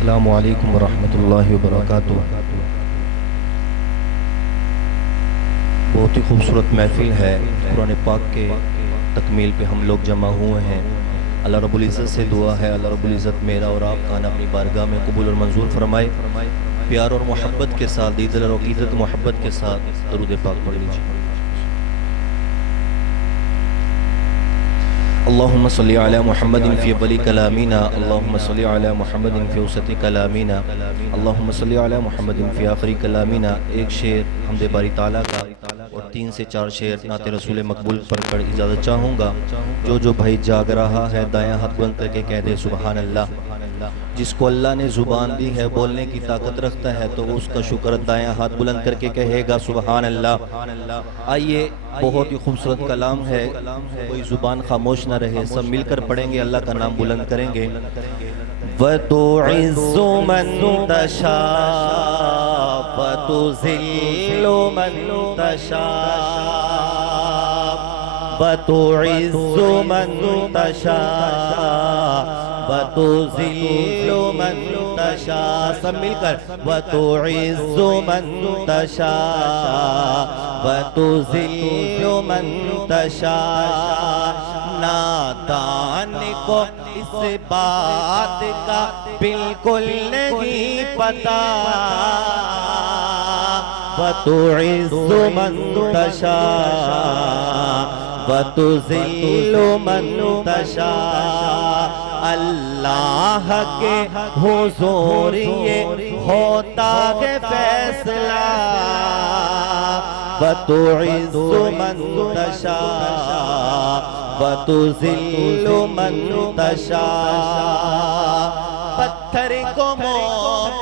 अस्सलामु अलैकुम वरहमतुल्लाहि वबरकातुहू। बहुत ही खूबसूरत महफिल है। कुरान पाक के तकमील पे हम लोग जमा हुए हैं। अल्लाह रब्बुल इज़्ज़त से दुआ है, अल्लाह रब्बुल इज़्ज़त मेरा और आपका खाना अपनी बारगाह में कबूल और मंजूर फरमाए। प्यार और मोहब्बत के साथ, दीदल और अक़ीदत मोहब्बत के साथ दरूद पाक पढ़ लीजिए। अल्लाहुम्मा सल्ली अला मुहम्मदिन फ़ी अव्वली कलामीना, अल्लाहुम्मा सल्ली अला मुहम्मदिन फ़ी औसति कलामीना, अल्लाहुम्मा सल्ली अला मुहम्मदिन फ़ी आखिरी कलामीना। एक शेर हमदे बारी ताला का और 3 से 4 शेर नाते रसूल मकबूल पढ़कर इजाज़त चाहूँगा। जो भाई जाग रहा है दायां हाथ बुलंद करके कह दे सुबहान अल्लाह। जिसको अल्लाह ने ज़ुबान दी है, बोलने की ताकत रखता है, तो उसका शुक्र दायां हाथ बुलंद करके कहेगा सुबहान अल्लाह। आइए, बहुत ही खूबसूरत कलाम है, कोई ज़ुबान खामोश ना रहे, सब मिलकर पढ़ेंगे, अल्लाह का नाम बुलंद करेंगे। वतुइज़्ज़ु मन तशा वतुज़िल्लु मन तशा, वतुइज़्ज़ु मन तशा वतुज़िल्लु मन तशा। सब मिलकर वतुइज़्ज़ु मन तशा वतुज़िल्लु मन तशा। नादान को इस बात का बिल्कुल नहीं पता, वतुइज़्ज़ु मन तशा वतुज़िल्लु मन तशा। अल्लाह के हुज़ूर ये होता है फैसला, वतुइज़्ज़ु मन तशा वतुज़िल्लु मन तशा। पत्थर को मोम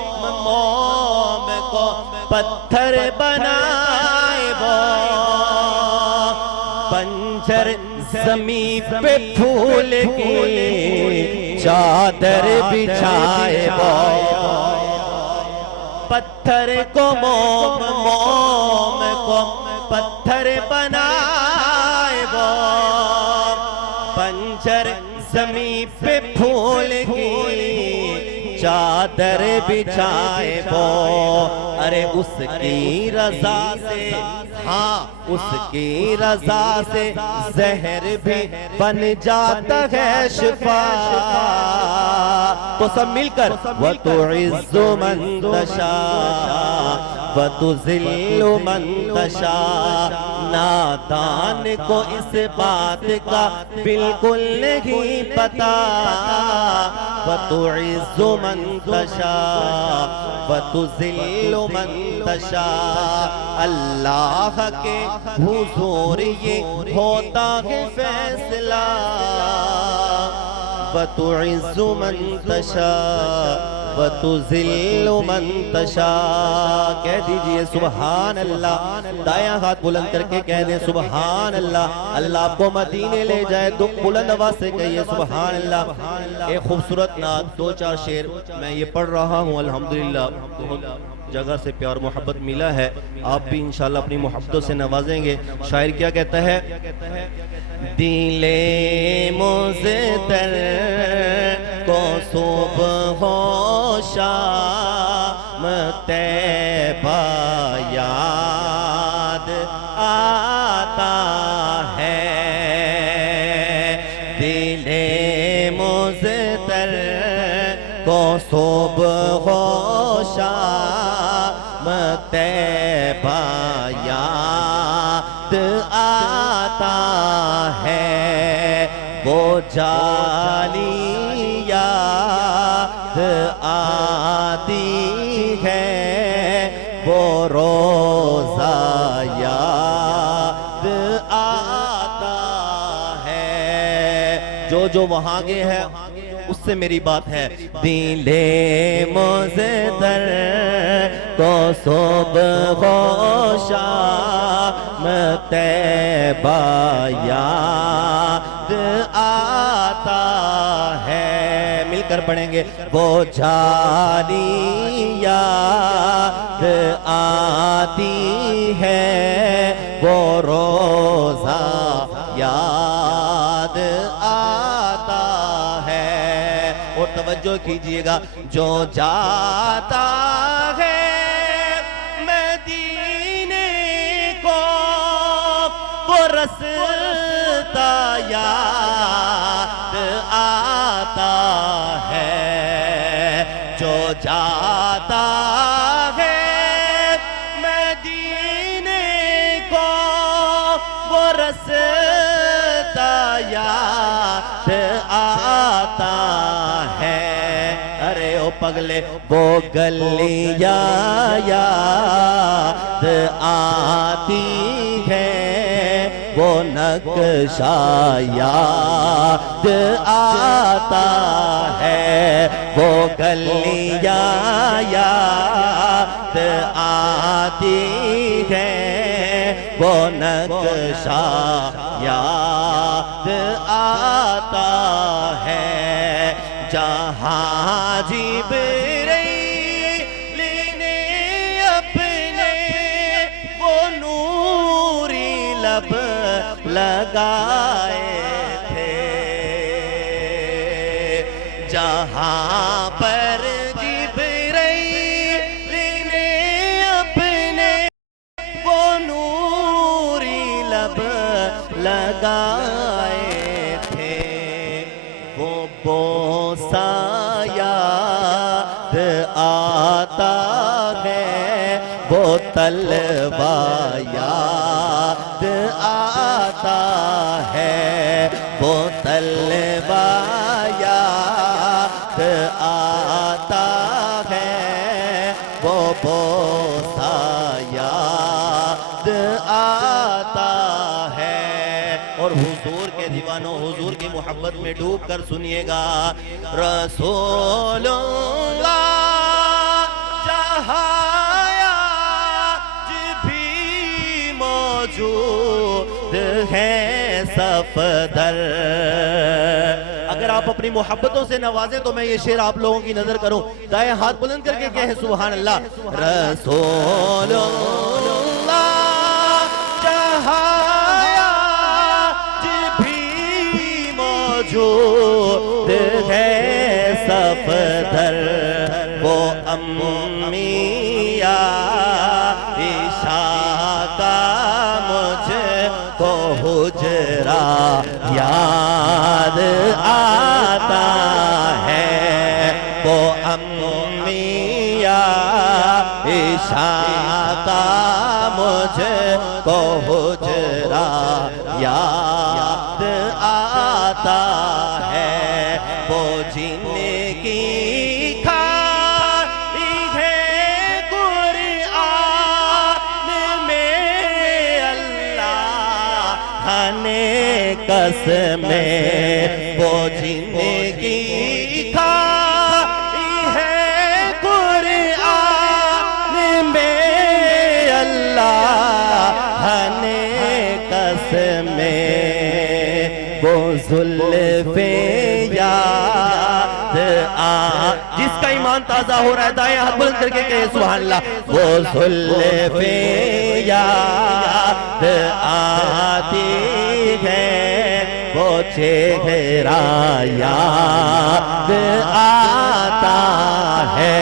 को पत्थर बनाए वो, पंजर ज़मीं पे फूल की चादर बिछाए वो। पत्थर को मोम को पत्थर बनाए वो, पंजर ज़मीं पे फूल की चादर बिछाए वो। अरे उसकी रज़ा से, हाँ उसकी रज़ा से जहर भी बन जाता है शिफा। तो सब मिलकर वतुइज़्ज़ु मन तशा वतुज़िल्लु मन तशा। नादान को इस बात का बिल्कुल नहीं पता, वतुइज़्ज़ु मन तशा वतुज़िल्लु मन तशा। अल्लाह के हुज़ूर ये होता है फैसला, वतुइज़्ज़ु मन तशा वतुज़िल्लु मन तशा। कह दीजिए सुबहान अल्लाह। दायां हाथ बुलंद करके कह दे सुबहान अल्लाह। अल्लाह आपको मदीने ले जाए, दुख बुलंद आवाज़ से कहिए सुबहान अल्लाह। एक खूबसूरत नात 2-4 शेर मैं ये पढ़ रहा हूँ। अल्हम्दुलिल्लाह बहुत जगह से प्यार मोहब्बत मिला है, आप भी इंशाल्लाह अपनी मोहब्बतों से नवाजेंगे। शायर क्या कहता है? दिले मुज़्तर को सुबह हो शाम तैबा याद आता है, दिले मुज़्तर को सुबह हो शाम तैबा याद आता है। वो जाली याद आती है, वो रोज़ा याद आता है। जो वहाँ गए हैं उससे मेरी बात है। दिले मुज़्तर को सुबह हो शाम तैबा याद आता है। मिलकर पढ़ेंगे वो जाली याद आती है, वो रोज़ा याद आता है। तवज्जो कीजिएगा। जो जाता है मदीने को वो रास्ता याद आता है। जो जाता है मदीने को वो रास्ता याद आता है। अरे ओ पगले वो गलियां याद आती है, वो नक्शा याद आता है। वो गलियां याद आती है, वो नक्शा याद आता है। जहाँ जिब्रील ने अपने वो नूरी लब लगाए थे, जहाँ पर जिब्रील ने अपने वो नूरी लब लगाए थे, वो बोसा याद आता है, वो तलवा याद आता है, वो तलवा याद आता है, वो बोसा याद आता है। और हुजूर के दीवानों, हुजूर की मोहब्बत में डूब कर सुनिएगा। रसूलुल्लाह जहाया भी मौजूद है सफदर। अगर आप अपनी मोहब्बतों से नवाजें तो मैं ये शेर आप लोगों की नजर करूं, दाएं हाथ बुलंद करके कहे सुभान अल्लाह। रसूलुल्लाह जहाया भी मौजूद है सफदर, वो अम्मिया ईशा का मुझको हुजरा याद आता है, वो अम्मिया ईशा का मुझको हुजरा याद आता है। वो जिनकी खाई है कुरान में अल्लाह ने कसमें, वो जिनकी खाई है कुरान में अल्लाह ने कसमें, वो जुल्फे याद जिसका ईमान ताजा हो रहा है दाएं हाथ बुलंद करके कहे सुभान अल्लाह। वो जुल्फे याद आती है, वो चेहरा याद आता है,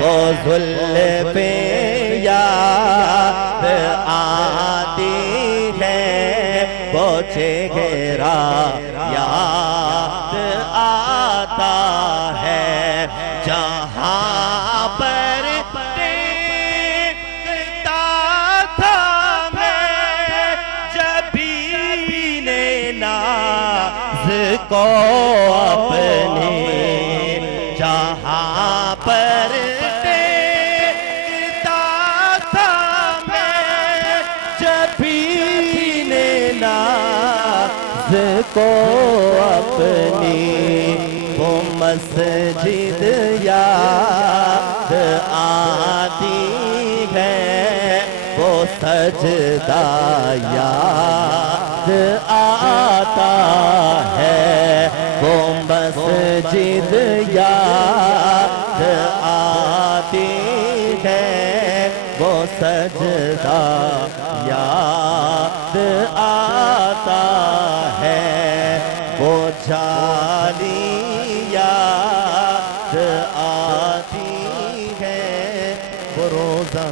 वो जुल्फे याद आती है, वो चेहरा याद आता है। जहाँ पर देखता था मैं जबीने नाज़ को अपने, जहाँ पर देखता था मैं जबीने नाज़ को अपनी, वो मस्जिद याद आती है, वो सजदा याद आता है, वो मस्जिद याद आती है, वो सजदा याद आता है, वो जालिया आती है वो रोज़ा